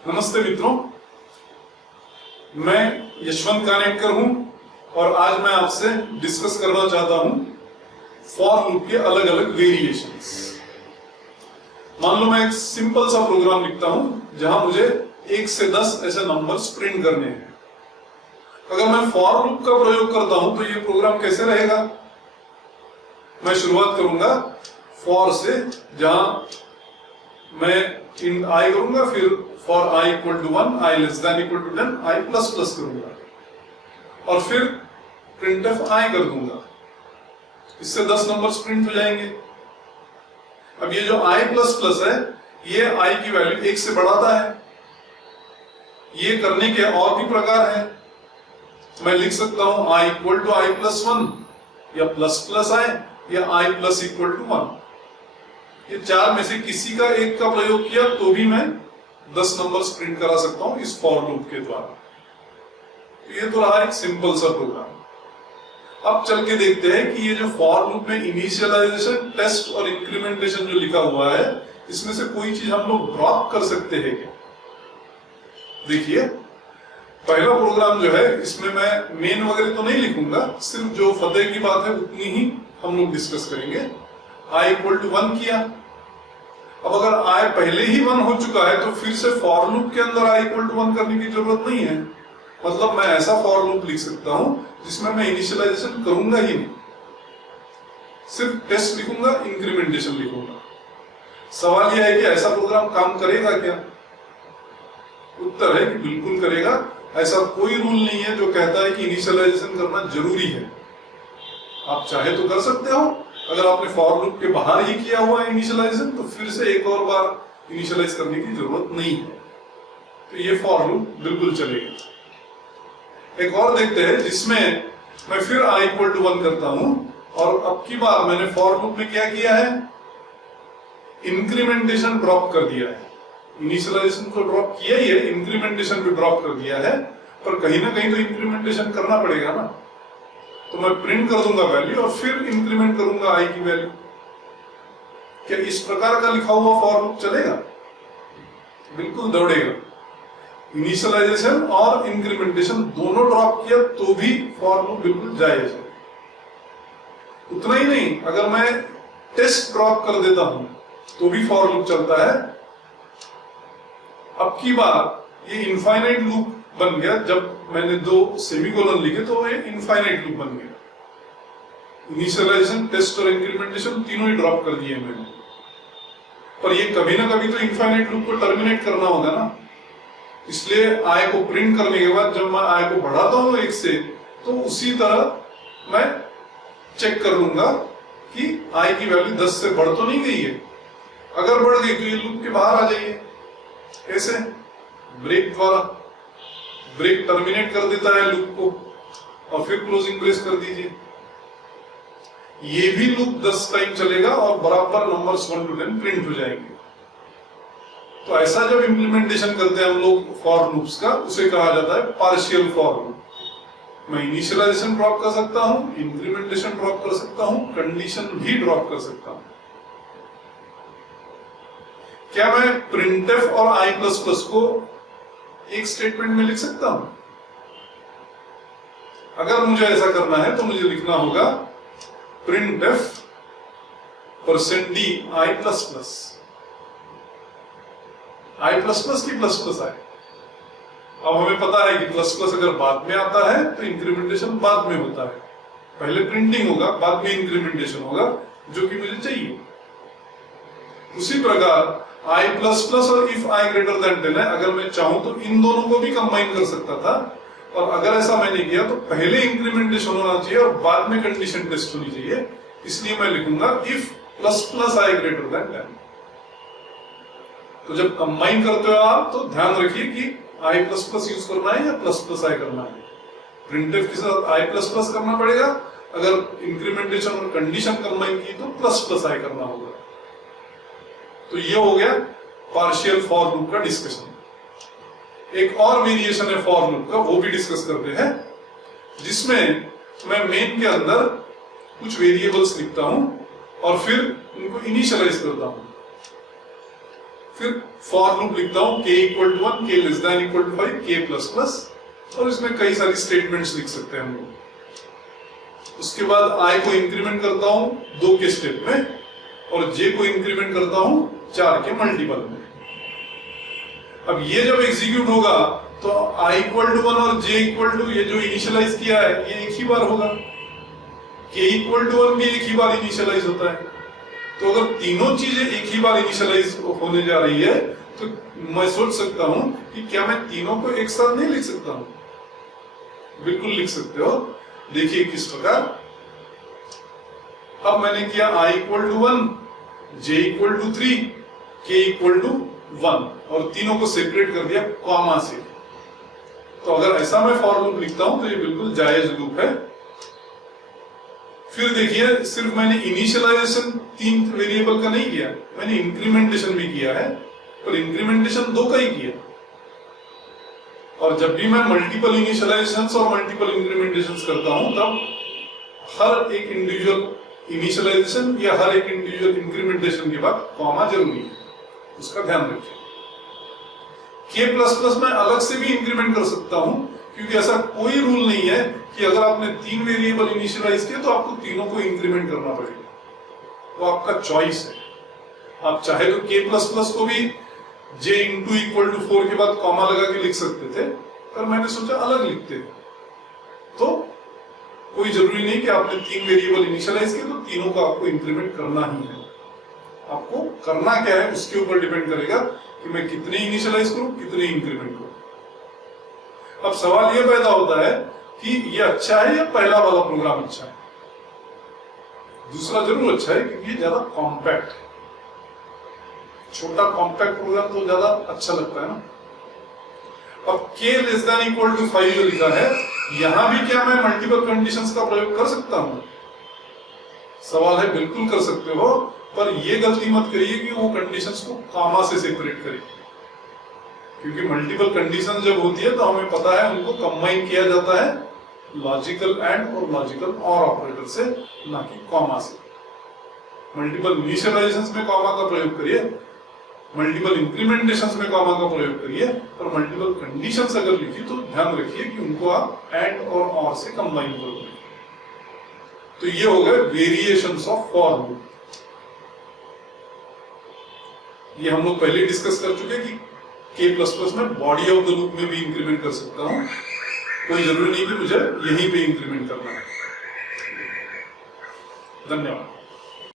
नमस्ते मित्रों, मैं यशवंत कानेटकर हूं और आज मैं आपसे डिस्कस करना चाहता हूं फॉर लूप के अलग अलग वेरिएशंस। मान लो मैं एक सिंपल सा प्रोग्राम लिखता हूं जहां मुझे 1 से 10 ऐसे नंबर्स प्रिंट करने हैं। अगर मैं फॉर लूप का प्रयोग करता हूं तो ये प्रोग्राम कैसे रहेगा? मैं शुरुआत करूंगा फॉर से, जहां मैं इन आई करूंगा, फिर for i equal to 1, i less than equal to 10, i plus plus करूंगा और फिर प्रिंटफ आई कर दूंगा। इससे 10 नंबर्स प्रिंट हो जाएंगे। अब ये जो आई प्लस प्लस है, ये आई की वैल्यू 1 से बढ़ाता है। ये करने के और भी प्रकार है। मैं लिख सकता हूं आई इक्वल टू आई प्लस 1 या प्लस प्लस आई या आई प्लस इक्वल टू 1। ये चार में से किसी का एक का प्रयोग किया तो भी मैं 10 नंबर्स प्रिंट करा सकता हूं इस फॉर लूप के द्वारा। ये तो रहा एक सिंपल सा प्रोग्राम। अब चल के देखते हैं कि ये जो फॉर लूप में इनिशियलाइजेशन, टेस्ट और इंक्रीमेंटेशन जो लिखा हुआ है, इसमें से कोई चीज हम लोग ड्रॉप कर सकते हैं क्या? देखिए, पहला प्रोग्राम जो है, इसमें मैं मेन वगैरह तो नहीं लिखूंगा, सिर्फ जो फतेह की बात है उतनी ही हम लोग डिस्कस करेंगे। आई इक्वल टू 1 किया। अब अगर आई पहले ही 1 हो चुका है तो फिर से फॉर लूप के अंदर आई इक्वल टू 1 करने की जरूरत नहीं है। मतलब मैं ऐसा फॉर लूप लिख सकता हूं जिसमें मैं इनिशियलाइजेशन करूंगा ही नहीं, सिर्फ टेस्ट लिखूंगा, इंक्रीमेंटेशन लिखूंगा। सवाल यह है कि ऐसा प्रोग्राम काम करेगा क्या? उत्तर है कि बिल्कुल करेगा। ऐसा कोई रूल नहीं है जो कहता है कि इनिशियलाइजेशन करना जरूरी है। आप चाहे तो कर सकते हो। अगर आपने फॉर लूप के बाहर ही किया हुआ है इनिशियलाइजेशन, तो फिर से एक और बार इनिशियलाइज करने की जरूरत नहीं है। तो ये फॉर लूप बिल्कुल चलेगा। एक और देखते हैं जिसमें मैं फिर आई इक्वल टू 1 करता हूं और अब की बार मैंने फॉर लूप में क्या किया है? इंक्रीमेंटेशन ड्रॉप कर दिया है। इनिशियलाइजेशन को ड्रॉप किया ही है, इंक्रीमेंटेशन भी ड्रॉप कर दिया है, पर कहीं ना कहीं तो इंक्रीमेंटेशन करना पड़ेगा ना। तो मैं प्रिंट कर दूंगा वैल्यू और फिर इंक्रीमेंट करूंगा आई की वैल्यू। क्या इस प्रकार का लिखा हुआ फॉर लूप चलेगा? बिल्कुल दौड़ेगा। इनिशियलाइजेशन और इंक्रीमेंटेशन दोनों ड्रॉप किया तो भी फॉर लूप बिल्कुल जायज है। उतना ही नहीं, अगर मैं टेस्ट ड्रॉप कर देता हूं तो भी फॉर लूप चलता है। अब की बार ये इनफाइनाइट लूप बन गया। जब मैंने 2 सेमीकोलन लिखे तो ये इनफाइनाइट लूप बन गया। इनिशियलाइजेशन, टेस्ट और इंक्रीमेंटेशन तीनों ही ड्रॉप कर दिए मैंने। पर ये कभी ना कभी तो इनफाइनाइट लूप को टर्मिनेट करना होगा ना। इसलिए आई को प्रिंट करने के बाद जब मैं आई को बढ़ाता हूं 1 से, तो उसी तरह मैं चेक कर लूंगा कि आई की वैल्यू 10 से बढ़ तो नहीं गई है। अगर बढ़ गई तो ये लूप के बाहर आ जाइए। कैसे? ब्रेक द्वारा। ब्रेक टर्मिनेट कर देता है लूप को और फिर क्लोजिंग ब्रेस कर दीजिए। ये भी लूप 10 टाइम चलेगा और बराबर नंबर्स 1 to 10 प्रिंट हो जाएंगे। तो ऐसा जब इंप्लीमेंटेशन करते हैं हम लोग फॉर लूप्स का, उसे कहा जाता है पार्शियल फॉर लूप। मैं इनिशियलाइजेशन ड्रॉप कर सकता हूं, इंक्रीमेंटेशन ड्रॉप कर सकता हूं, कंडीशन भी ड्रॉप कर सकता हूं। क्या मैं प्रिंटफ और आई प्लस प्लस को एक स्टेटमेंट में लिख सकता हूं? अगर मुझे ऐसा करना है तो मुझे लिखना होगा प्रिंटफ %d आई प्लस प्लस। आई प्लस प्लस की प्लस प्लस आई। अब हमें पता है कि प्लस प्लस अगर बाद में आता है तो इंक्रीमेंटेशन बाद में होता है। पहले प्रिंटिंग होगा, बाद में इंक्रीमेंटेशन होगा, जो कि मुझे चाहिए। उसी प्रकार आई प्लस प्लस और इफ आई ग्रेटर देन 10 है। अगर मैं चाहूं तो इन दोनों को भी कंबाइन कर सकता था, और अगर ऐसा मैंने किया तो पहले इंक्रीमेंटेशन होना चाहिए और बाद में कंडीशन टेस्ट होनी चाहिए। इसलिए मैं लिखूंगा if plus plus I greater than 10। तो जब कंबाइन करते हो आप, तो ध्यान रखिए कि आई प्लस प्लस यूज करना है या प्लस प्लस आई करना है। प्रिंटफ के साथ आई प्लस प्लस करना पड़ेगा। अगर इंक्रीमेंटेशन और कंडीशन कंबाइन की तो प्लस प्लस आई करना होगा। तो ये हो गया पार्शियल फॉर लूप का डिस्कशन। एक और वेरिएशन है फॉर लूप का, वो भी डिस्कस करते हैं, जिसमें मैं मेन के अंदर कुछ वेरिएबल्स लिखता हूं और फिर उनको इनिशियलाइज करता हूं। फिर फॉर लूप लिखता हूं k equal to 1, k less than equal to 5, k plus plus, और इसमें कई सारी स्टेटमेंट्स लिख सकते हैं हम लोग। उसके बाद i को इंक्रीमेंट करता हूं 2 के स्टेप में, और j को इंक्रीमेंट करता हूं 4 के मल्टीपल में। अब ये जब एग्जीक्यूट होगा तो i इक्वल टू 1 और j इक्वल टू, ये जो इनिशियलाइज किया है ये एक ही बार होगा, k इक्वल टू 1 भी एक ही बार इनिशियलाइज होता है। तो अगर तीनों चीजें एक ही बार इनिशियलाइज होने जा रही है तो मैं सोच सकता हूं कि क्या मैं तीनों को एक साथ नहीं लिख सकता हूं? बिल्कुल लिख सकते हो। देखिए किस प्रकार। अब मैंने किया i equal to 1, j equal to 3, k equal to 1, और तीनों को सेपरेट कर दिया कॉमा से। तो अगर ऐसा मैं फॉर लूप लिखता हूं तो ये बिल्कुल जायज लूप है। फिर देखिए, सिर्फ मैंने इनिशियलाइजेशन 3 वेरिएबल का नहीं किया, मैंने इंक्रीमेंटेशन भी किया है, पर इंक्रीमेंटेशन 2 का ही किया। और जब भी मैं मल्टीपल इनिशियलाइजेशंस और मल्टीपल इंक्रीमेंटेशंस करता हूं तब हर एक इंडिविजुअल इनिशियलाइजेशन या हर एक इंडिविजुअल इंक्रीमेंटेशन के बाद कॉमा जरूरी है, उसका ध्यान रखिए। k प्लस प्लस में अलग से भी इंक्रीमेंट कर सकता हूं, क्योंकि ऐसा कोई रूल नहीं है कि अगर आपने 3 वेरिएबल इनिशियलाइज किए तो आपको तीनों को इंक्रीमेंट करना पड़ेगा। वो आपका चॉइस है। आप चाहे तो k प्लस प्लस को भी j इंटू इक्वल टू 4 के बाद कॉमा लगा के लिख सकते थे, पर मैंने सोचा अलग लिखते। तो कोई जरूरी नहीं कि आपने 3 वेरिएबल इनिशियलाइज किए तो तीनों को आपको इंक्रीमेंट करना ही है। आपको करना क्या है उसके ऊपर डिपेंड करेगा कि मैं कितने इनिशियलाइज करूं, कितने इंक्रीमेंट करूं। अब सवाल यह पैदा होता है कि ये अच्छा है या पहला वाला प्रोग्राम अच्छा है? दूसरा जरूर अच्छा है क्योंकि ये ज्यादा कॉम्पैक्ट है। छोटा कॉम्पैक्ट प्रोग्राम तो ज्यादा अच्छा लगता है ना। अब k less than equal to 5 जो लिखा है, यहां भी क्या मैं मल्टीपल कंडीशंस का प्रयोग कर सकता हूं? सवाल है, बिल्कुल कर सकते हो, पर यह गलती मत करिए कि वो कंडीशंस को कॉमा से सेपरेट करिए, क्योंकि मल्टीपल कंडीशन जब होती है तो हमें पता है उनको कंबाइन किया जाता है लॉजिकल एंड और लॉजिकल और ऑपरेटर से, ना कि कॉमा से। मल्टीपल इनिशियलाइजेशंस में कॉमा का प्रयोग करिए, मल्टीपल इंक्रीमेंटेशंस में कॉमा का प्रयोग करिए, और मल्टीपल कंडीशंस अगर लिखी तो ध्यान रखिए कि उनको आप एंड और से कंबाइन करोगे। तो ये हो गए वेरिएशंस ऑफ फॉर लूप। ये हम लोग पहले डिस्कस कर चुके कि k प्लस प्लस में बॉडी ऑफ द लूप में भी इंक्रीमेंट कर सकता हूं, कोई जरूरी नहीं कि मुझे यहीं पे इंक्रीमेंट करना है। धन्यवाद।